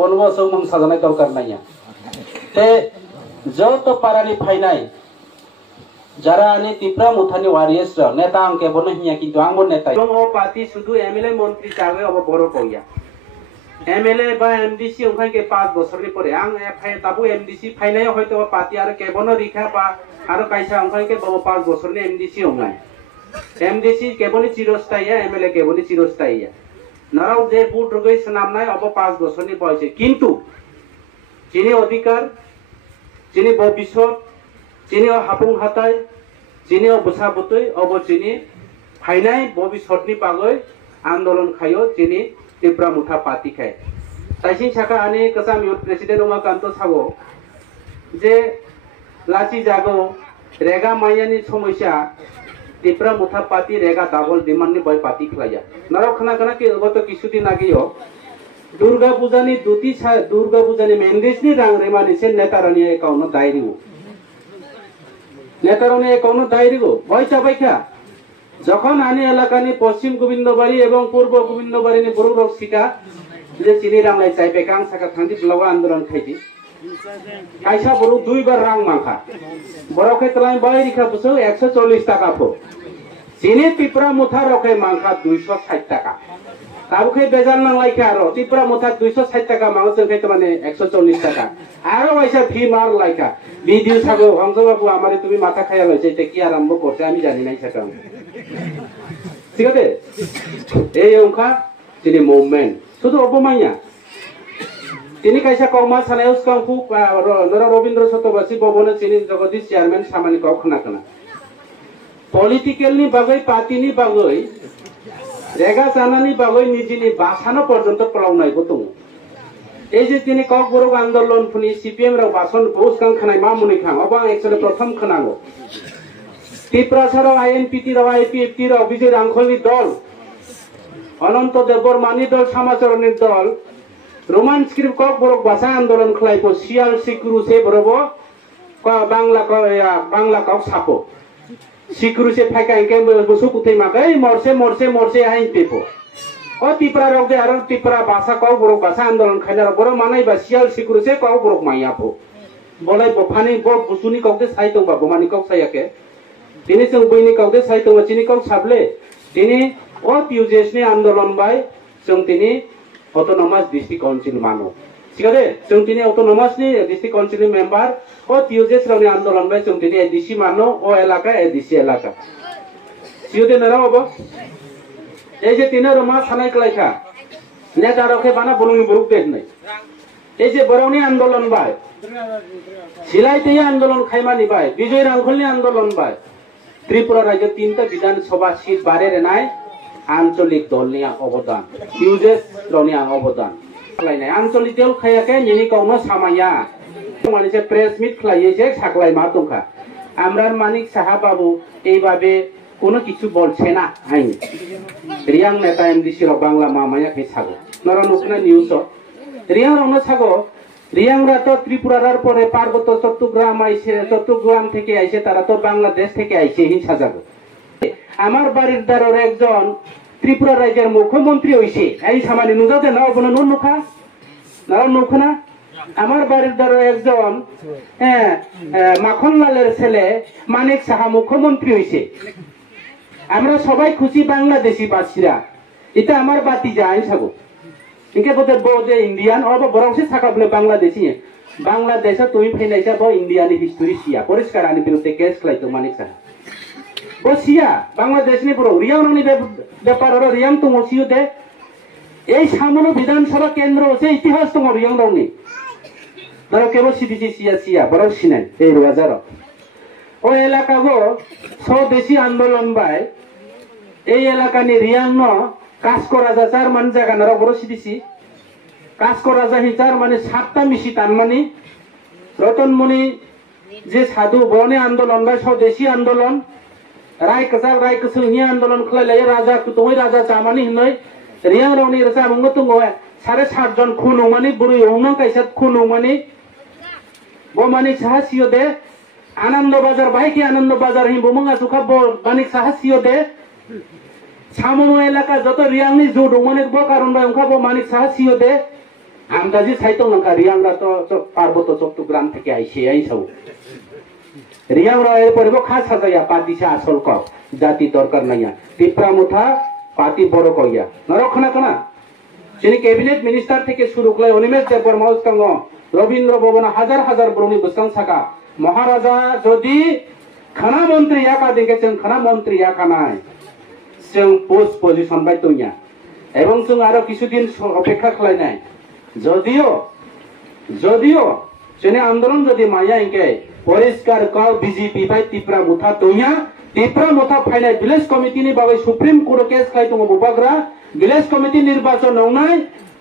बनबो सौमम साजानाय दरकार नाया ते जत पारानि फाइनाय যারা আনি তিপ্রা মুথানি ওয়ারিয়ার্স নেতা আঙ্কে বনে হিয়া কিন্তু আঙ্গো নেতা এবং ও পার্টি শুধু এমএলএ মন্ত্রী চাবে অব বড় কইয়া এমএলএ বা এমডিসি ওখানকে 5 বছরের পরে আং এফআই তাবু এমডিসি ফাইনাই হয়তো পার্টি আর কেবনো রিখা বা আর কাইসা ওখানকে 5 বছরের এমডিসি ওখানে এমডিসি কেবনি চিরস্থায়ী এমএলএ কেবনি চিরস্থায়ী নারাও যে বুট রগই নাম নাই অব 5 বছরের বয়সে কিন্তু যিনি অধিকার যিনি ভবিষ্যৎ যিনি হাপুং হাতাই যিনি বসাবতই অব যিনি ফাইনাই ভবিষ্যৎনি বাগৈ আন্দোলন খায়ো যিনি ত্রিপুরা মুঠা পার্টি খায় তাইসিং সাকা আনি Kasam youth president Umakanta sago যে লাচি জাগো রেগা মাইয়ানি সমস্যা ত্রিপুরা মুঠা পার্টি রেগা ডাবল ডিমান্ডনি বয় পার্টি খাইয়া নারক খানা খানা কি গত কিছুদিন আগেও দুর্গা পূজানি দুর্গা পূজানি মেন্দেশনি রাং রেমানিসে নেতারানি একাউন্ট দায়রিও নেতারনে কোনো দায়রিগো ভয় চাপাইখা যখন আনি এলাকানি পশ্চিম গোবিন্দবাড়ি এবং পূর্ব গোবিন্দবাড়িনি বড় রক শিকা যে চিনি রাংলাই চাইবে কাং সাকা থাঙ্গি ব্লগ আন্দোলন খাইতি কাইসা বড় দুইবার রাং মাখা বড়কে তলাই বাই রিখা বসো 140 টাকা ফো চিনি ত্রিপুরা মুঠা রকে মাখা 260 টাকা তাবুকে বেজাল নাংলাইখা আর ত্রিপুরা মুঠা 260 টাকা মাংস খাইতে মানে 140 টাকা আরো পয়সা ফি মার লাইকা ভিডিও ছাগো হংস বাবু আমারে তুমি মাথা খাইয়া লইছে এটা কি আরম্ভ করছে আমি জানি নাই সেটা ঠিক আছে এই অংকা তিনি মুভমেন্ট শুধু অপমাইয়া তিনি কাইসা কমা সানায়ুস কাংফু নর রবীন্দ্র শতবাসী ভবনে তিনি জগদীশ চেয়ারম্যান সামানি কখনা কনা পলিটিক্যালনি বাগৈ পার্টিনি বাগৈ রেগা জানানি বাগৈ নিজেনি বাসানো পর্যন্ত পলাউনাই বতং এই যে তিনি ককবরক আন্দোলন ফুনি সিপিএম রাও বাসন পোস কাং খানাই মামুনি খাং অবাং একচুয়ালি প্রথম খানাগো ত্রিপুরা ছাড়াও আইএনপিটি রাও আইপিএফটি রাও বিজয় রাংখলনি দল অনন্ত দেববর্মানি দল সমাচরণের দল রোমান স্ক্রিপ্ট ককবরক ভাষা আন্দোলন খাইপো শিয়াল সিকুরুসে বরব বাংলা কক সাপো সিকুরুসে ফাইকা একে বসু কুথৈ মাকাই মরছে মরছে মরছে আইন পেপো ও ত্রিপুরা রক আর ত্রিপুরা ভাষা কও বড় ভাষা আন্দোলন খাইলা বড় মানাই বা শিয়াল সিকুরুসে কও বড় মাইয়াপো বলাই বফানি ব বুসুনি কওতে সাইতং বা বমানি কক সাইয়াকে তিনি সং বইনি কওতে সাইতং চিনি কক সাবলে তিনি ও পিউজেসনি আন্দোলন বাই সং তিনি অটোনমাস ডিস্ট্রিক্ট কাউন্সিল মানো ঠিক আছে সং তিনি অটোনমাসনি ডিস্ট্রিক্ট কাউন্সিল মেম্বার ও পিউজেস রানি আন্দোলন বাই সং তিনি এডিসি মানো ও এলাকা এডিসি এলাকা সিওদে নরা হবো এই যে তিন রমা সানাই কলাইখা নেতা রকে বানা বলুন বুরুক দেখ নাই এই যে বরৌনি আন্দোলন বাই সিলাইতে আন্দোলন খাইমানি বাই বিজয় রাংখলনি আন্দোলন বাই ত্রিপুরা রাজ্য 3টা বিধানসভা সিট বারে নাই আঞ্চলিক দলনি অবদান ইউজেস রনি অবদান খাইনাই আঞ্চলিক দল খাইয়াকে নিনি কওনো সামাইয়া মানিছে প্রেস মিট খাইয়েছে সাকলাই মা তংখা আমরার মানিক সাহা বাবু এইভাবে কোনো কিছু বলছে না আইন রিয়াং নেতা এমডিসি র বাংলা মামায়া কে ছাগো নর নতুন নিউজ রিয়াং রং ছাগো রিয়াং রা তো ত্রিপুরার পরে পার্বত্য চট্টগ্রাম থেকে আইছে তারা তো বাংলাদেশ থেকে আইছে হিংসা যাবো আমার বাড়ির দ্বারের একজন ত্রিপুরা রাজ্যের মুখ্যমন্ত্রী হইছে এই সামান্য নুজাতে না বনা নুখা না নুখনা আমার বাড়ির দ্বারের একজন মাখনলালের ছেলে মানিক সাহা মুখ্যমন্ত্রী হইছে আমরা সবাই খুশি বাংলাদেশি বাসীরা এটা আমার বাতি যায় সাগো ইনকে বোধে ইন্ডিয়ান অব বরংসে থাকা বলে বাংলাদেশি বাংলাদেশে তুমি ফেলাইছা ব ইন্ডিয়ানি হিস্টোরি সিয়া পরিষ্কার আনি বিরুদ্ধে কেস খাইতো মানিক সাহা ও সিয়া বাংলাদেশ নি বড় রিয়াং রনি ব্যাপার হলো রিয়াং তো মসিও দে এই সামনে বিধানসভা কেন্দ্র আছে ইতিহাস তো রিয়াং রনি ধরো কেবল সিবিজি সিয়া সিয়া বড় সিনেন এই রাজার ও এলাকা গো স্বদেশী আন্দোলন বাই এই এলাকা নি রিয়াং ন কাজ করা যা চার মান জায়গা না বড় সিবিসি কাজ করা যা হিচার মানে 7টা মিশি তান মানে রতনমণি যে সাধু বনে আন্দোলন বাই স্বদেশী আন্দোলন রায় কসা হিয়া আন্দোলন খাইলাই রাজা তুই রাজা চামানি নয় রিয়াং রনি রসা মঙ্গ তুঙ্গ 7.5 জন খুন মানে বুড়ি হংন কাইসা খুন মানে বো মানিক সাহসিও দে আনন্দ বাজার ভাইকে আনন্দ বাজার হি বমঙ্গা সুখা বো মানিক সাহসিও দে সামনো এলাকা যত রিয়াংনি জুড মানে বো কারণ ভাই উনকা বো মানিক সাহসিও দে আমদাজি সাইতং নঙ্কা রিয়াংরা তো পার্বত্য চট্টগ্রাম থেকে আইসে আইসাও রিয়াংরা এরপরে খাস সাজাইয়া পাতিছে আসল ক জাতি দরকার নাইয়া টিপ্রা মুথা পাতি বড় কইয়া নরখনা কোনা যিনি ক্যাবিনেট মিনিস্টার থেকে শুরু করে অনিমেষ দেববর্মা উস্কাঙ্গ রবীন্দ্র ভবন হাজার হাজার ব্রহ্মী বুসাং সাকা মহারাজা যদি খানা মন্ত্রী একা দেখেছেন খানা মন্ত্রী একা নাই जों पोस्ट पजिशन बाय दंया এবং जों আরো কিছুদিন অপেক্ষা খালাই নাই যদিও जोंनि आंदोलन যদি মায়া ইনকে পরিষ্কার কল বিজেপি বাই ত্রিপুরা মুথা দंया ত্রিপুরা মুথা ফাইনাল ভিলেজ কমিটিনি বাগै সুপ্রিম কোর্ট কেস খাই দङ বুবাग्रा ভিলেজ কমিটি নির্বাচন নংনাই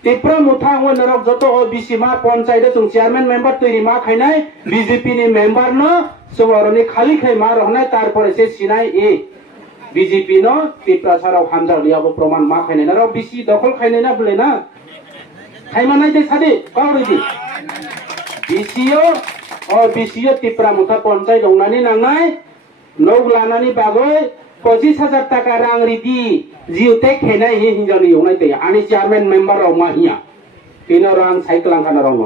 ত্রিপুরা মুথা ও নরক যত ওবিসি মা পঞ্চায়েত जों চেয়ারম্যান মেম্বার তৈরি মা খাইনাই বিজেপি নি মেম্বার ন जों অরনি খালি খাই মা রহনাই তারপরে সে সিনাই এ বিজেপি নো ত্রিপুরা সারাও হামজা লিয়াবো প্রমাণ মা খাইনাই না বিসি দখল খাইনাই না বলে না খাইমানাই দে সাদে কাউরিদি বিসিও ত্রিপুরা মুথা পঞ্চায়েত দंनानै नांनाय नौ लानानै बागै 25,000 টাকা রাং রিদি জিউতে খেনাই হিনজানি ইউনাই তে आनि चेयरमैन मेम्बर राव माहिया बिनो रां साइक्लां खाना राव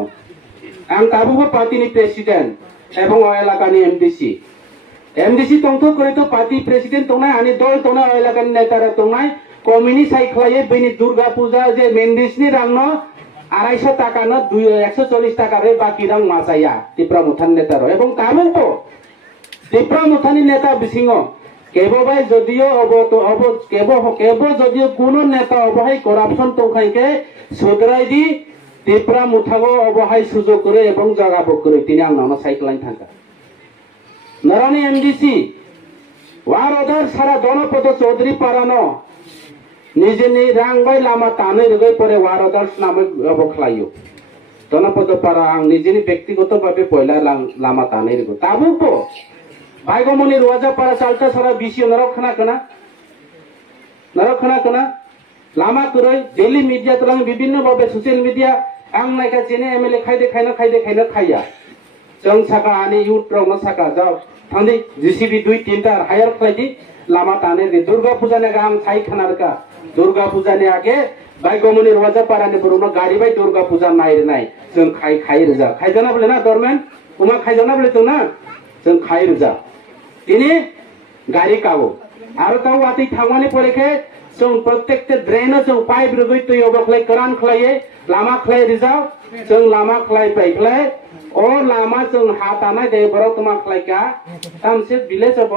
आं ताबुबो पार्टीनि प्रेसिडेंट एबं एलाकानि एमडीसी तंथ करे तो पार्टी प्रेसिडेंट तंनाय आनि दल तंनाय एलाकानि नेतारा तंनाय कमिनि साइक्लायै बेनि दुर्गा पूजा जे मेन्दिसनि रांनो 250 টাকা न 140 টাকা रे बाकी रां मासाया ত্রিপুরা মুথাन नेतारो एबं ताबुबो ত্রিপুরা মুথাनि नेता बिसिङो केबो भाई जदियो केबो जदियो कोनो नेता अबहाय करापशन तंखायके सुद्राय दी ত্রিপুরা मुथागो अबहाय सुजोग करे एबं जागा बकरे तिनि आंनावनो साइक्लाइन थांगा नरानि एमडीसी वार अदार सारा गणपत चौधरी पारानो निजेनि रां बाय लामा तानै रगै परे वार अदार नामै अबखलायो गणपत पारा आं निजेनि व्यक्तिगत भाबे पयला लामा तानै रगो ताबुबो भाइगमनि रुवाजापारा चालता सारा बिसियो नरखना कना लामा कुरै डेली मीडिया तलां विभिन्न भाबे सोशल मीडिया आं नायका जेने एमएलए खायदे खाया जों साका आनि युथ रंनो साका जाव थांदि जीसीबी 2-3 टा हायर खायदि लामा ताने रे दुर्गा पूजा ने आं साइ खानारका दुर्गा पूजा ने आगे भाइगमनि रुवाजापारानि बरुनो गाड़ी बाय दुर्गा पूजा नायरनाय जों खाय रोजा खायजाना बोले ना गवर्नमेंट उमा खायजाना बोले तो ना जों खाय रोजा तिनी गाड़ी कागो आरो ताव आति थांमानि परेखे जों प्रत्येकटे ड्रेन जों पाइप रगै तै अबखलाय करान खलाये लामा खलाय रिजाव जों लामा खलाय पाइखलाय ओ लामा जों हाताना दे बरो तमा खलायका तामसे विलेज अब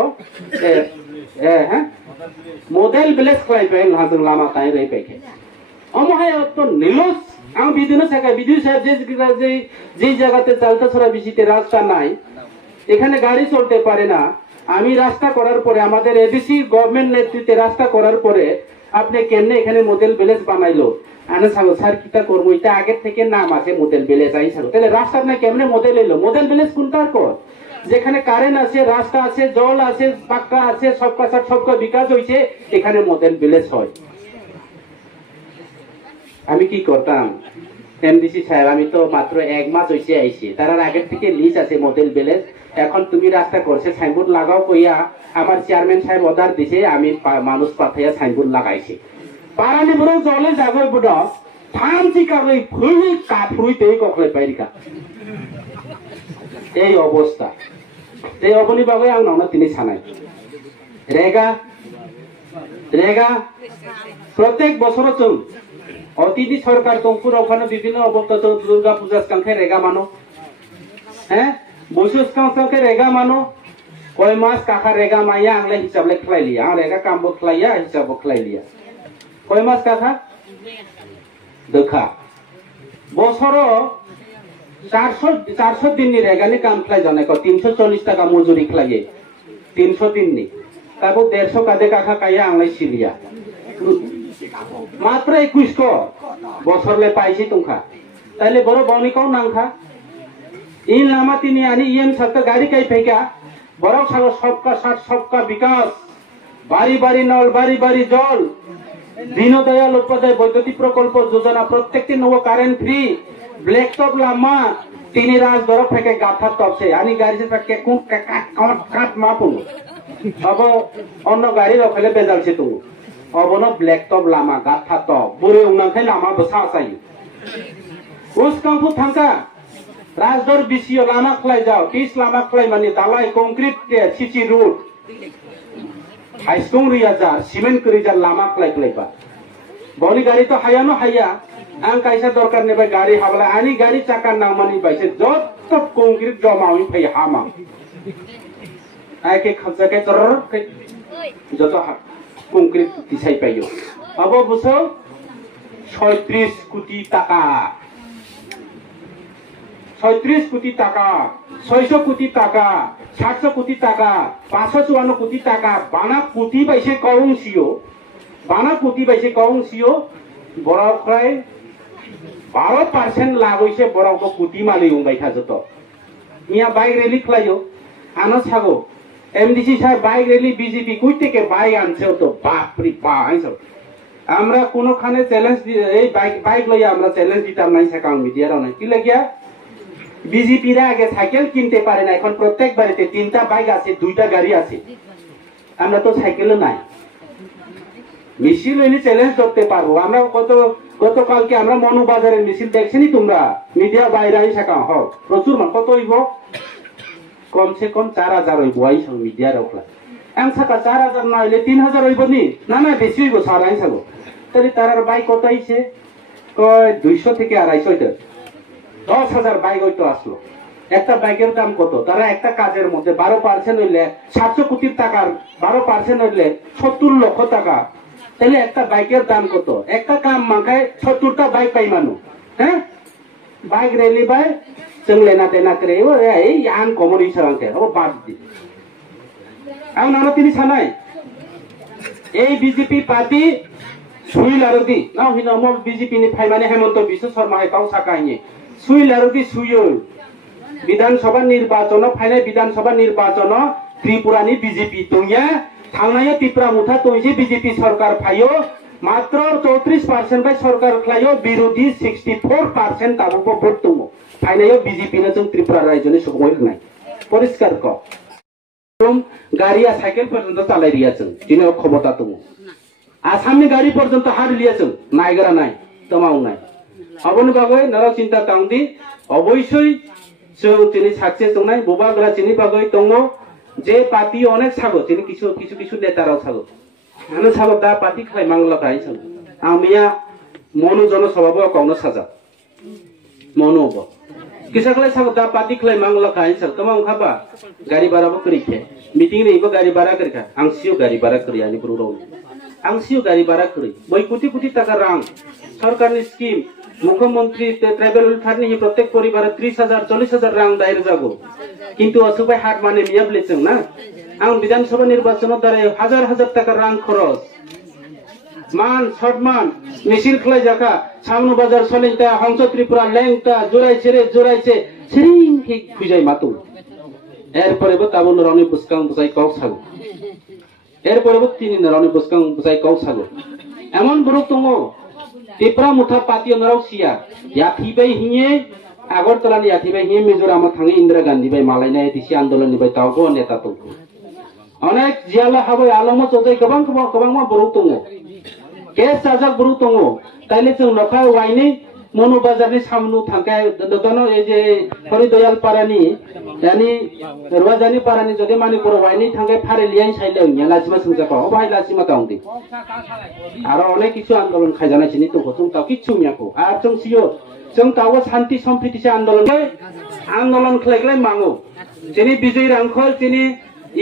मॉडल विलेज खलाय पाइ जों लामा ताय रै पाइखे अमहाय तो निलोस आं बिदिनो साका बिदि साहेब जे জায়গাতে চালতা ছড়া বিচিতে রাস্তা নাই এখানে গাড়ি চলতে পারে না আমি রাস্তা করার পরে আমাদের এডিসি গভর্নমেন্ট নেতৃত্বে রাস্তা করার পরে আপনি কেমনে এখানে মডেল ভিলেজ বানাইলো আনা সাগো স্যার কিটা করব এটা আগে থেকে নাম আছে মডেল ভিলেজ আই সাগো তাহলে রাস্তা না কেমনে মডেল এলো মডেল ভিলেজ কোনটার কর যেখানে কারেন্ট আছে রাস্তা আছে জল আছে পাক্কা আছে সবকা বিকাশ হইছে এখানে মডেল ভিলেজ হয় আমি কি করতাম এমডিসি সাহেব আমি তো মাত্র 1 মাস হইছে আইছি তার আগে থেকে লিস্ট আছে মডেল ভিলেজ এখন তুমি রাস্তা করছে সাইনবোর্ড লাগাও কইয়া আমার চেয়ারম্যান সাহেব অর্ডার দিছে আমি মানুষ পাঠাইয়া সাইনবোর্ড লাগাইছি পারানি বড় জলে যাগর বড় থামছি কাগই ফুই কাফরুই তেই কখলে পাইরিকা এই অবস্থা এই অবনি বাগৈ আং নাওনা তিনি সানাই রেগা প্রত্যেক বছর जों অতিথি সরকার তংপুর ওখানে বিভিন্ন অবস্থা দুর্গা পূজা সংখ্যা রেগা মানো হ্যাঁ বৈশাখ সংখ্যা রেগা মানো কয় মাস কাকা রেগা মাইয়া আংলে হিসাবলে খলাইলিয়া আং রেগা কামবো খলাইয়া হিসাব খলাইলিয়া কয় মাস কাকা দেখা বছর 400 দিন নি রেগানি কাম খলাই জানে ক 340 টাকা মজুরি খলাইয়ে 300 দিন নি তাবো 150 কাদে কাকা কাইয়া আংলে সিলিয়া মাত্র 21 কো বছরলে পাইছি তুমখা তাইলে বড় বনিকাও নাংখা इन लामा तिनी आनी इन सबका गाड़ी कई फेंका बरक सागो सबका साथ सबका विकास बारी नल बारी जल दीनदयाल उपाध्याय বৈদ্যুতিক প্রকল্প যোজনা প্রত্যেকটি নব কারেন্ট ফ্রি ব্ল্যাক টপ লাमा तिनी राज दरफ फेंके गाथा टप से आनी गाड़ी से फेंके कुन काट मापुन अब अन्य गाड़ी रखले बेजाल से तू अब न ब्लैक टप लामा गाथा टप बुरे उनाखै लामा बसा साई उसकांफु थांका राजदर बिसियो लामा खलाय जाओ 30 लामा खलाय माने दालाय कंक्रीट के सीसी रोड हाइस्कुल रिया जा सिमेन्ट करि जा लामा खलाय खलायबा बनि गाड़ी तो हाया न हाया आं कायसा दरकार नेबाय गाड़ी हाबला आनी गाड़ी चाका नामानि बायसे जत कंक्रीट जमावि फै हामा आके खर्चा के तर जत कंक्रीट दिसाय पायो अब बुझो 36 কোটি টাকা 36 কোটি টাকা 600 কোটি টাকা 700 কোটি টাকা 554 কোটি টাকা বানা কোটি বাইছে কংসিও বানা কোটি বাইছে কংসিও বড়ক্রাই 12% লাভ হইছে বড়ক কোটি মালি উংবাই থাজত ইয়া বাইক রেলি খলাইও আনো ছাগো এমডিসি সাহেব বাইক রেলি বিজেপি কই থেকে বাইক আনছে তো বাপ রে বাপ আইছো আমরা কোনখানে চ্যালেঞ্জ এই বাইক লইয়া আমরা চ্যালেঞ্জ দিতাম নাই সাকাং মিডিয়ার নাই কি লাগিয়া বিজেপি রা আগে সাইকেল কিনতে পারে না এখন প্রত্যেক বাড়িতে 3টা বাইক আছে 2টা গাড়ি আছে আমরা তো সাইকেলও নাই মিছিল হইলে চ্যালেঞ্জ করতে পারবো আমরা গতকালকে আমরা মনু বাজারের মিছিল দেখছেনি তোমরা মিডিয়া বাইরে আই সাকাং হ প্রচুর মান কত হইব কমসে কম 4000 হইব আইছো মিডিয়া রাখলা আম সাকা 4000 না হইলে 3000 হইব নি না না বেশি হইব সারাই সাগো তাহলে তারার বাইক কত আইছে কয় 200 থেকে 250 হইতো 10000 বাইক হইতো আসলো একটা বাইকের দাম কত তারা একটা কাজের মধ্যে 12% হইলে 700 কোটি টাকার 12% হইলে 70 লক্ষ টাকা তাহলে একটা বাইকের দাম কত একটা কাম মাখায় 70টা বাইক পাই মানুষ হ্যাঁ বাইক রেলি বাই जों लेना देना करे এই আন কমরি সারাংকে ও বাদ দি আও নানা তিনি ছানাই এই বিজেপি পার্টি সুইল আরদি নাও হিনা মো বিজেপি নি ফাইমানে হেমন্ত বিশ্ব শর্মা হে কাউ সাকাইনি সুইল আরদি সুইল বিধানসভা নির্বাচন ফাইনাল বিধানসভা নির্বাচন ত্রিপুরানি বিজেপি তোয়া थांनाय ত্রিপুরা মুঠা তোইছে বিজেপি সরকার ফাইও মাত্র 34% বাই সরকার খাইও বিরোধী 64% তাবুকো ভোট দङ फाइनाल बीजेपी ने जों त्रिपुरा राज्यनि सुबुंय होनाय परिष्कार क गाड़िया साइकेल पर्यंत चालाय रिया जों दिनै क्षमता दङ आसामनि गाड़ी पर्यंत हार लिया जों नायग्रा नाय तमाउनाय अबनि बागै नरा चिंता कांदी अबयसै जों दिनै साक्सेस दंनाय बबाग्रा चिनि बागै दङ जे पार्टी अनेक सागो दिनै किछु नेताराव सागो आनो सागो दा पार्टी खाय मांगला गाय जों आमिया मनु जन सभाबो काउनो साजा मनु बो किसाखलाय सागदा पार्टी खलाय मांगला खाय सर तमा उखाबा गाड़ी भाड़ा बो करिखे मीटिंग रेबो गाड़ी भाड़ा करिखा आं सियो गाड़ी भाड़ा करियानि ब्रुरो आं सियो गाड़ी भाड़ा करि बय कोटी टाका रां सरकारनि स्कीम मुख्यमंत्री ट्राइबल वेलफेयर नि प्रत्येक परिवार 30000 40000 रां दायर जागो किंतु असुबाय हाट माने मियाबले जों ना आं विधानसभा निर्वाचन दारे हजार टाका रां खरच मान सम्मान मिছিল खलाय जाका सामनु बाजार सलिंता हंस त्रिपुरा लेंगता जोराइছে सिरिं के खुजाय मातु एरपरेबो ताबन रनि बुसकां बुसाय काउ सागो एरपरेबो तिनि नरनि बुसकां बुसाय काउ सागो एमन ब्रुक दङ त्रिपुरा मुठा पार्टी नराव सिया याथिबाय हिये आगरतलानि याथिबाय हिये मिजोराम थाङि इंदिरा गांधी बाय मालायनाय दिसि आन्दोलननि बाय तावगो नेता दङ अनेक जियाला हाबाय आलमो चौधरी गोबां मा ब्रुक दङ केस चार्जर ब्रु दङ ताइले जों नखा वाइनि मनु बाजारनि सामनु थांखाय दनो ए जे हरिदयाल पारानि यानि रवाजानि पारानि जदि मानिपुर वाइनि थांखाय फारे लियाय साइले या लासिमा संजाखौ बाहाय लासिमा काउंदि आरो अनेक किछु आन्दोलन खायजानाय सिनि तो जों ताव किछु मियाखौ आ जों सियो जों ताव शान्ति सम्प्रीति आन्दोलन खलायगलाय मांगो जेनि विजय रांखल जेनि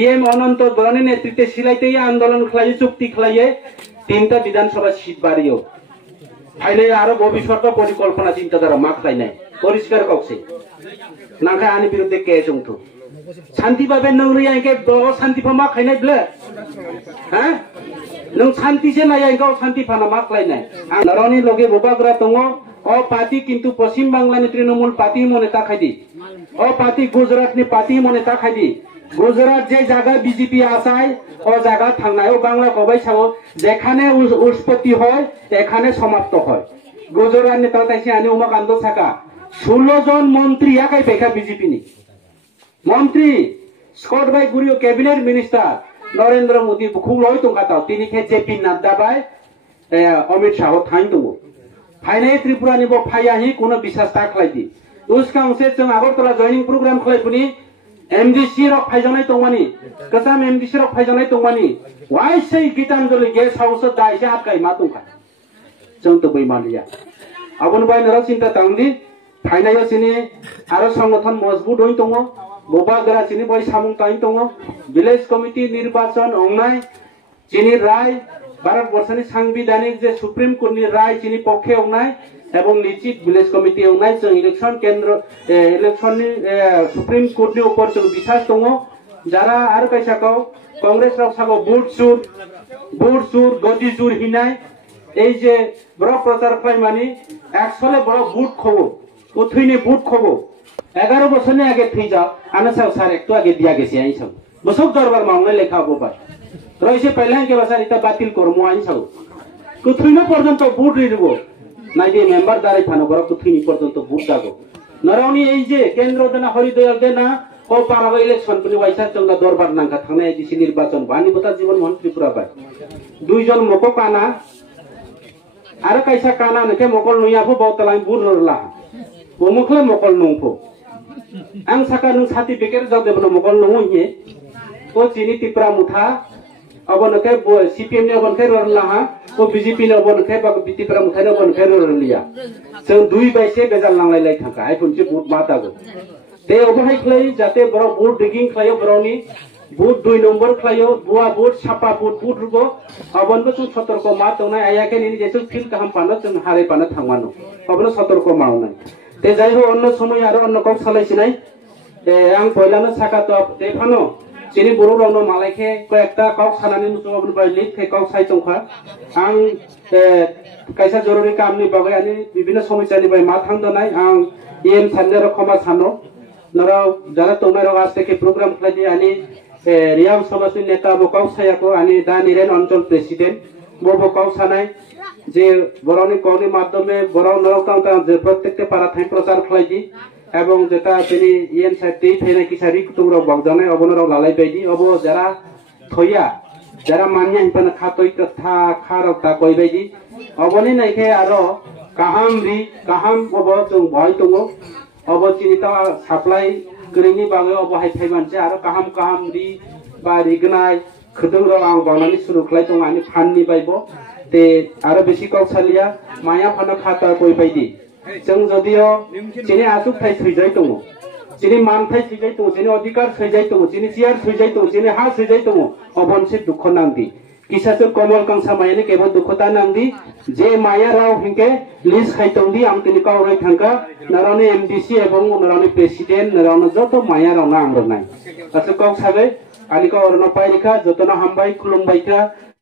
एम अनंत बरनि नेतृत्वे सिलाइते आन्दोलन खलाय चुक्ति खलाय 3टा विधानसभा सीट बारियो फाइले आरो भविष्यत परिकल्पना चिन्ताधारा मा खायनाय परिष्कार कक्से नांखाय आनि बिरुद्धे केस उंथु शान्ति बाबे नंगरि आंके ब शान्ति फमा खायनाय ब्ले हा नों शान्ति से नाय आंके शान्ति फाना मा खायनाय आं नरनि लगे बबाग्रा दङ अ पार्टी किन्तु पश्चिम बांग्लानि तृणमूल पार्टी मनेता खायदि अ पार्टी गुजरातनि पार्टी मनेता खायदि गुजरात जे जागा बीजेपी आसाय ओ जागा थांनाय बांग्ला कबाय सागो जेखाने उत्पत्ति হয় এখানে সমাপ্ত হয় गुजरात नेता ताइसे आनि उमा कांद साका 16 जन मंत्री एकाई बेखा बीजेपी नि मंत्री स्कॉट बाय गुरियो कैबिनेट मिनिस्टर नरेंद्र मोदी बुखुं लय तंखाताव तिनि खे जेपी नड्डा बाय अमित शाह थाइन दङ फाइनाय त्रिपुरा नि बो फाया ही कोनो विश्वास खालायदि उसका से जों आगरतला जॉइनिंग प्रोग्राम खालायफुनि एमडीसी रक फाइजानाय दंमानि गोजाम एमडीसी रक फाइजानाय दंमानि वाइसै गीतांजलि गेस्ट हाउस दाइसे आटकाय मा दंखा जों तो बैमालिया अबन बाय नरा चिंता तांदि फाइनाय सिनि आरो संगठन मजबूत होय दङ बोबा गरा चिनि बय सामुं ताइ दङ विलेज कमिटी निर्वाचन अंनाय चिनि राय भारतवर्षनि सांविधानिक जे सुप्रीम कोर्टनि राय चिनि पक्षे अंनाय एवं निश्चित विलेज कमिटी अंनाय जों इलेक्शन केंद्र इलेक्शननि सुप्रीम कोर्टनि ऊपर जों विश्वास दङ जारा आरो कायसाखौ कांग्रेस रावसाखौ बुट सुर गदि जुर हिनाय এই যে বড় প্রচার খাইমানি একচুয়ালি বড় বুট খবো উথইনি বুট খবো 11 বছরনি আগে থই যাও আনাসাও সার একটু আগে দিয়া গেছে আই সব বসক দরবার মাংলে লেখা হবো ভাই রইছে পহলান কে বাসার ইতা বাতিল করমু আই সব কুথইনি পর্যন্ত বুট রিরবো নাই যে মেম্বার দাঁড়াই থানো বড় কুথইনি পর্যন্ত বুট দাগো নরাউনি এই যে কেন্দ্র দেনা হরিদয়াল দেনা ও পারাবা ইলেকশন পুনি ওয়াইসা চংলা দরবার নাঙ্কা থাংনা এডিসি নির্বাচন বানি বতা জীবন মন ত্রিপুরা ভাই দুইজন মকো কানা आरो कायसा काना नके मकल नुयाफो बावतलाय बुरला बमुखले मकल नुंफो आं साका नु सार्टिफिकेट जादेबनो मकल नुये ओ चिनि तिप्रा मुथा अबनके सीपीएम ने अबनके रला हा ओ बीजेपी ने अबनके बा तिप्रा मुथा ने अबनके रलिया जों दुई बायसे बेजाल नांलायलाय थांका आइ फुनसे बुट मातागो ते अबहाय खलै जाते बरो बुट डिगिं खलायो बरोनि बुट 2 नम्बर खलायो बुआ बुट सापा बुट रुगो अबनबो जों सतर्क मा दंनाय आयाके नि जेसो फिल काहाम पानो जों हारे पानो थांमानो अबनो सतर्क मावनाय ते जायहो अन्न समय आरो अन्न कक सालायसिनाय आं पयलानो साका तो देफानो चिनि बरो रावनो मालायखे कयेकटा कक सानानि नुसो अबन बाय लिख थे कक साइ दंखा आं कायसा जरुरी कामनि बागै आनि विभिन्न समस्यानि बाय मा थांदनाय आं एम साननेर खमा सानो नराव जारा तंनाय राव आस्ते के प्रोग्राम खलायदि आनि रियां समाजनि नेता बकाव सायाको आनि दा निरेन अंचल प्रेसिडेंट बो बकाव सानाय जे बरनि कौनि माध्यमे बराव नरकांता जे प्रत्येकटे पारा थाय प्रचार खलायदि एवं जेता बेनि एन साइड फैनाय किसारि कुतुंगराव बागजानाय अबनराव लालाय बायदि अबो जारा थया जारा मानिया हिपान खातय कथा खाराव ता कय बायदि अबनि नायखे आरो काहाम अबो जों बहाय दङ अबो चिनिता साप्लाय गरैनि बागै अबो हायथाय मानसि आरो काहाम रि बा रिगनाय खोदोंराव आं बावनानै सुरु खलाय दङ आनि फाननि बायबो ते आरो बेसि कौसालिया माया फानो खाता कय बायदि जों जदियो चिनि आसुक थाय थैजाय दङ चिनि मानथाय थैजाय दङ चिनि अधिकार थैजाय दङ चिनि सियार थैजाय दङ चिनि हा थैजाय दङ अबनसे दुख नांदि किसासो कमल कांसा मायानि केबो दुखता नांदि जे माया राव हिंके लिस्ट खायतंदि आं तिनि कावराय थांका नरावनि एमडीसी एवं नरावनि प्रेसिडेंट नरावनो जतो माया रावना आंरनाय आसे कक सागै आलिका अरनो पायरिका जतनो हामबाय खुलुमबायका